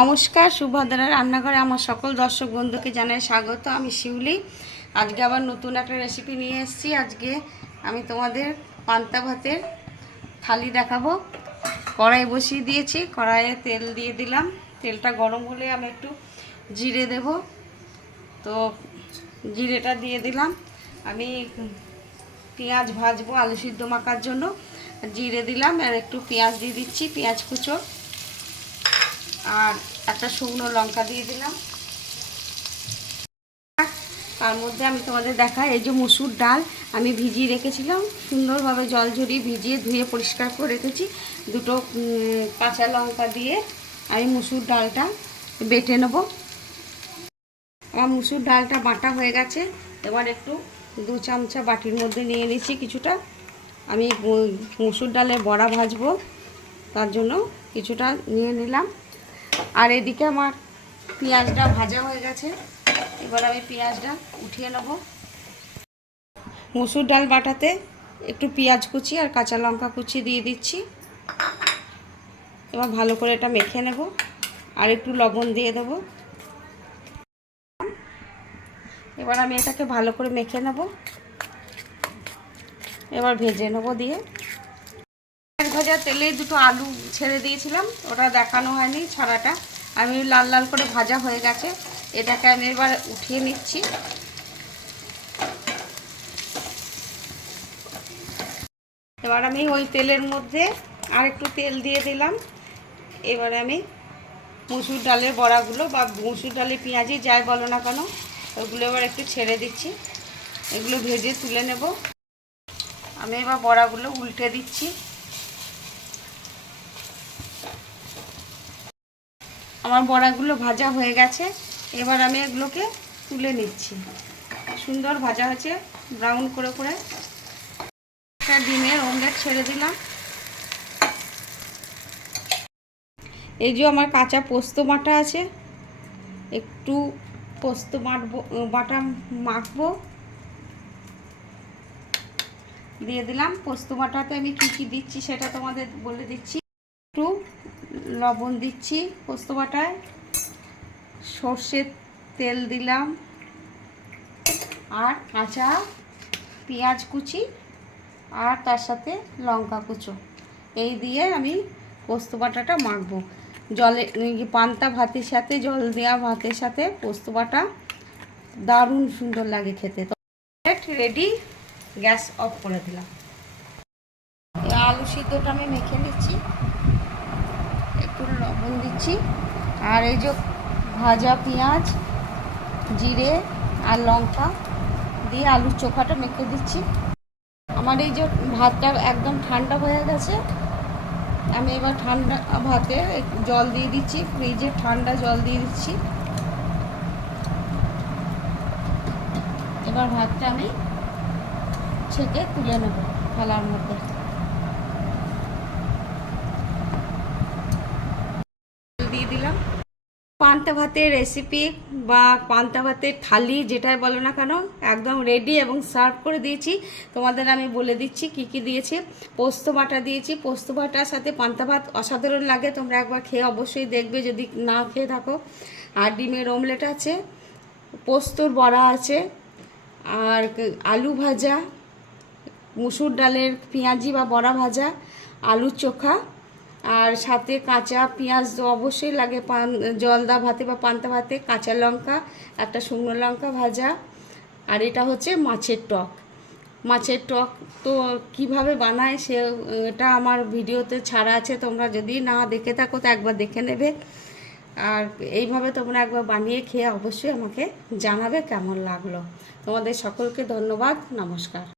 নমস্কার সুভদ্রা রান্নাঘরে আমার সকল দর্শক বন্ধুকে জানাই স্বাগত। আমি শিউলি। আজকে আবার নতুন একটা রেসিপি নিয়ে এসেছি। আজকে আমি তোমাদের পান্তা ভাতের থালি দেখাবো। কড়াই বসিয়ে দিয়েছি, কড়াইয়ে তেল দিয়ে দিলাম। তেলটা গরম হলে আমি একটু জিরে দেব। তো জিরেটা দিয়ে দিলাম। আমি পেঁয়াজ ভাজবো আলু সিদ্ধ মাখার জন্য। জিরে দিলাম আর একটু পেঁয়াজ দিয়ে দিচ্ছি, পেঁয়াজ কুচো। আর একটা শুকনো লঙ্কা দিয়ে দিলাম। তার মধ্যে আমি তোমাদের দেখাই, এই যে মুসুর ডাল আমি ভিজিয়ে রেখেছিলাম। সুন্দরভাবে জল ঝরিয়ে ভিজিয়ে ধুয়ে পরিষ্কার করে রেখেছি। দুটো কাঁচা লঙ্কা দিয়ে আমি মুসুর ডালটা বেটে নেব। আমার মুসুর ডালটা বাটা হয়ে গেছে। এবার একটু দু চামচা বাটির মধ্যে নিয়ে নিচ্ছি কিছুটা। আমি মুসুর ডালে বড়া ভাজবো, তার জন্য কিছুটা নিয়ে নিলাম। আর এদিকে আমার পেঁয়াজটা ভাজা হয়ে গেছে। এবার আমি পেঁয়াজটা উঠিয়ে নেব। মুসুর ডাল বাটাতে একটু পেঁয়াজ কুচি আর কাঁচা লঙ্কা কুচি দিয়ে দিচ্ছি। এবার ভালো করে এটা মেখে নেব আর একটু লবণ দিয়ে দেব। এবার আমি এটাকে ভালো করে মেখে নেব। এবার ভেজে নেব দিয়ে। ভাজা তেলে দুটো আলু ছেড়ে দিয়েছিলাম, ওটা দেখানো হয়নি ছড়াটা। আমি লাল লাল করে ভাজা হয়ে গেছে, এটাকে আমি এবার উঠিয়ে নিচ্ছি। এবার আমি ওই তেলের মধ্যে আর একটু তেল দিয়ে দিলাম। এবার আমি মুসুর ডালের বড়াগুলো বা মুসুর ডালে পেঁয়াজি যাই বলো না কেন, ওগুলো এবার একটু ছেড়ে দিচ্ছি। এগুলো ভেজে তুলে নেব। আমি এবার বড়াগুলো উল্টে দিচ্ছি। আমার বড়াগুলো ভাজা হয়ে গেছে। এবার আমি এগুলোকে তুলে নিচ্ছি। সুন্দর ভাজা হয়েছে ব্রাউন করে করে। একটা ডিমের অমলেট ছেড়ে দিলাম। এই যে আমার কাঁচা পোস্ত বাটা আছে, একটু পোস্ত বাটবো, বাটা মাখবো। দিয়ে দিলাম। পোস্ত বাটাতে আমি কী কী দিচ্ছি সেটা তোমাদের বলে দিচ্ছি। লবণ দিচ্ছি পোস্ত বাটায়। সর্ষের তেল দিলাম। আর কাঁচা পেঁয়াজ কুচি আর তার সাথে লঙ্কা কুচো। এই দিয়ে আমি পোস্ত বাটাটা মাখবো। জলে পান্তা ভাতের সাথে, জল দেওয়া ভাতের সাথে পোস্ত বাটা দারুণ সুন্দর লাগে খেতে। তো রেডি গ্যাস অফ করে দিলাম। আলু সিদ্ধটা আমি মেখে নিচ্ছি। লবণ দিচ্ছি। আর এই যে ভাজা পেঁয়াজ, জিরে আর লঙ্কা দিয়ে আলুর চোখাটা মেখে দিচ্ছি। আমার এই যে ভাতটা একদম ঠান্ডা হয়ে গেছে। আমি এবার ঠান্ডা ভাতে জল দিয়ে দিচ্ছি, ফ্রিজে ঠান্ডা জল দিয়ে দিচ্ছি। এবার ভাতটা আমি ছেঁকে তুলে নেব থালার মধ্যে দিয়ে দিলাম পান্তা ভাতের রেসিপি বা পান্তা ভাতের থালি যেটাই বলো না কেন, একদম রেডি এবং সার্ভ করে দিয়েছি। তোমাদের আমি বলে দিচ্ছি কি কি দিয়েছি। পোস্ত বাটা দিয়েছি। পোস্ত বাটার সাথে পান্তা ভাত অসাধারণ লাগে, তোমরা একবার খেয়ে অবশ্যই দেখবে যদি না খেয়ে থাকো। আর ডিমের অমলেট আছে, পোস্তর বড়া আছে, আর আলু ভাজা, মুসুর ডালের পেঁয়াজি বা বড়া ভাজা, আলুর চোখা আর সাথে কাঁচা পেঁয়াজ অবশ্যই লাগে পান, জলদা ভাতে বা পান্তা ভাতে, কাঁচা লঙ্কা, একটা শুকনো লঙ্কা ভাজা, আর এটা হচ্ছে মাছের টক। মাছের টক তো কীভাবে বানায় সে, এটা আমার ভিডিওতে ছাড়া আছে, তোমরা যদি না দেখে থাকো তো একবার দেখে নেবে। আর এইভাবে তোমরা একবার বানিয়ে খেয়ে অবশ্যই আমাকে জানাবে কেমন লাগল। তোমাদের সকলকে ধন্যবাদ, নমস্কার।